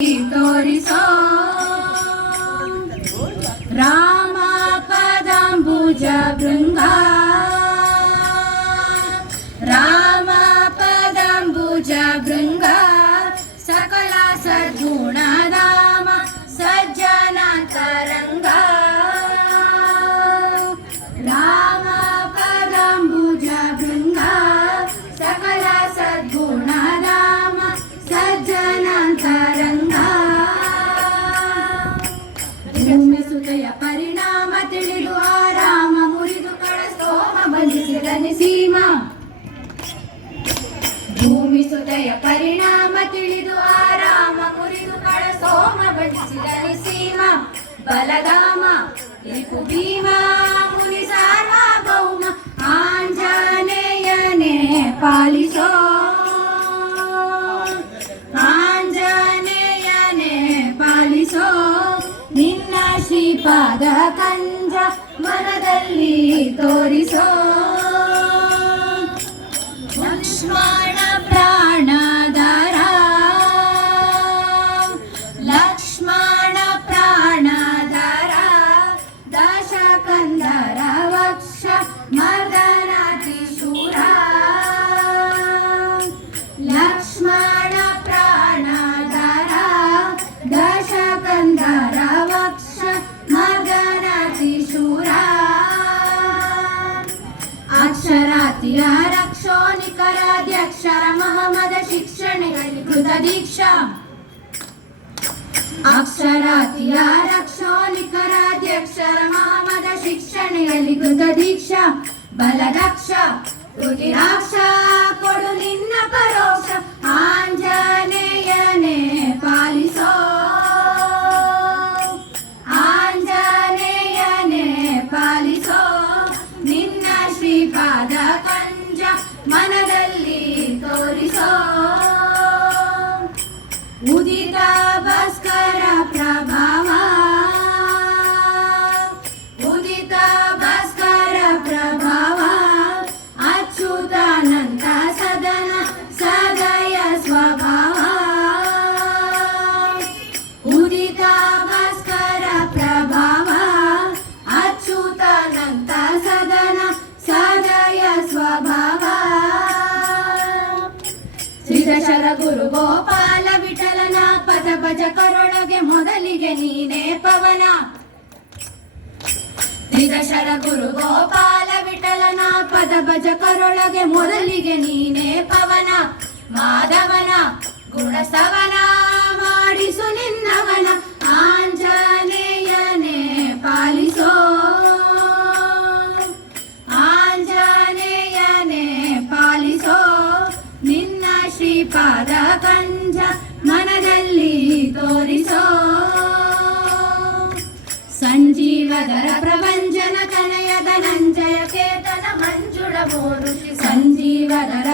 ತೋರಿಸೋ ರಾಮ ಪದಾಂಬುಜ ಭೃಂಗ ರಾಮ ಪದಾಂಬುಜ ಭೃಂಗ ಸಕಲ ಸದ್ಗುಣಧಾಮ ಸಜ್ಜನ ತರಂಗ ರಾಮ ಪದಾಂಬುಜ ಭೃಂಗ ಸಕಲ ಸದ್ಗುಣಧಾಮ ಸಜ್ಜನ ತರಂಗ ಭೂಮಿ ಸುತೆಯ ಪರಿಣಾಮ ತಿಳಿದು ಆರಾಮ ಮುರಿದು ಕಳಸ್ತೋಮ ಬಂಧಿಸಿದನಿ ಸೀಮಾ ಭೂಮಿ ಸುತೆಯ ಪರಿಣಾಮ ತಿಳಿದು ಆರಾಮ ಮುರಿದು ಕಳಸೋಮ ಬಂಧಿಸಿದನಿ ಸೀಮಾ ಬಲಧಾಮ ರಿಪು ಭೀಮ ಮುನಿ ಸಾರ್ವಭೌಮ ಆಂಜನೇಯನೇ ಪಾಲಿಸೋ ಆಂಜನೇಯನೇ ಪಾಲಿಸೋ ನಿನ್ನ ಶ್ರೀಪಾದ ಕಂಜ ಮನದಲ್ಲಿ ತೋರಿಸೋ ಲಕ್ಷ್ಮಣ ಪ್ರಾಣಧರ ಲಕ್ಷ್ಮಣ ಪ್ರಾಣಧರ ದಶಕಂಧರ ವಕ್ಷ ಮರ್ದನಾತಿ ಶೂರ ಲಕ್ಷ್ಮಣ ಪ್ರಾಣಧರ ದಶಕಂಧರ ವಕ್ಷ ಮರ್ದನಾತಿ ಶೂರ ಅಕ್ಷರಾತಿಯ ರಕ್ಷೋನಿಕರಾಧ್ಯಕ್ಷರ ಮಹಮದ ಶಿಕ್ಷಣೆಗಳಲ್ಲಿ ಕೃತ ದೀಕ್ಷಾ ಅಕ್ಷರಾತಿಯ ರಕ್ಷೋನಿಕರಾಧ್ಯಕ್ಷರ ಮಹಮದ ಶಿಕ್ಷಣೆಯಲ್ಲಿ ಕೃತ ದೀಕ್ಷಾ ಬಲದಕ್ಷ ರುದಿರಾಕ್ಷ ಕೊಡು ನಿನ್ನ ಪರೋಕ್ಷ ಆಂಜನೇಯನೇ ಪಾಲಿಸೋ ಆಂಜನೇಯನೇ ಪಾಲಿಸೋ ನಿನ್ನ ಶ್ರೀಪಾದ ಕಂಜ ಮನದಲ್ಲಿ ತೋರಿಸೋ ಉದಿತ ಭಾಸ್ಕರ ಪ್ರಭಾವ ಉದಿತ ಭಾಸ್ಕರ ಪ್ರಭಾವ ಅಚ್ಯುತಾನಂತ ಸದನ ಸದಯ ಸ್ವಭಾವ ಉದಿತ ಭಾಸ್ಕರ ಪ್ರಭಾವ ಅಚ್ಯುತಾನಂತ ಸದನ ಸದಯ ಸ್ವಭಾವ ಶ್ರೀದಶರ ಗುರು ಗೋಪಾಲ ವಿಠಲನ ಪದ ಭಜ ಕರುಣಗೆ ಮೊದಲಿಗೆ ನೀನೇ ಪವನ ಶ್ರೀದಶರ ಗುರು ಗೋಪಾಲ ವಿಠಲನ ಪದ ಭಜ ಕರುಣಗೆ ಮೊದಲಿಗೆ ನೀನೇ ಪವನ ಮಾಧವನ ಗುಣಸವನ ಮಾಡಿಸು ನಿನ್ನವನ ಆಂಜನೇಯನೇ ಪಾಲಿಸೋ ಆಂಜನೇಯನೇ ಪಾಲಿಸೋ ನಿನ್ನ ಶ್ರೀಪಾದ ಕಂಜ ಮನದಲ್ಲಿ ತೋರಿಸೋ ಸಂಜೀವದರ ಪ್ರಭಂಜನ ತನಯದ ನಂಜಯ ಕೇತನ ಮಂಜುಳ ಮೋರುಷಿ ಸಂಜೀವದರ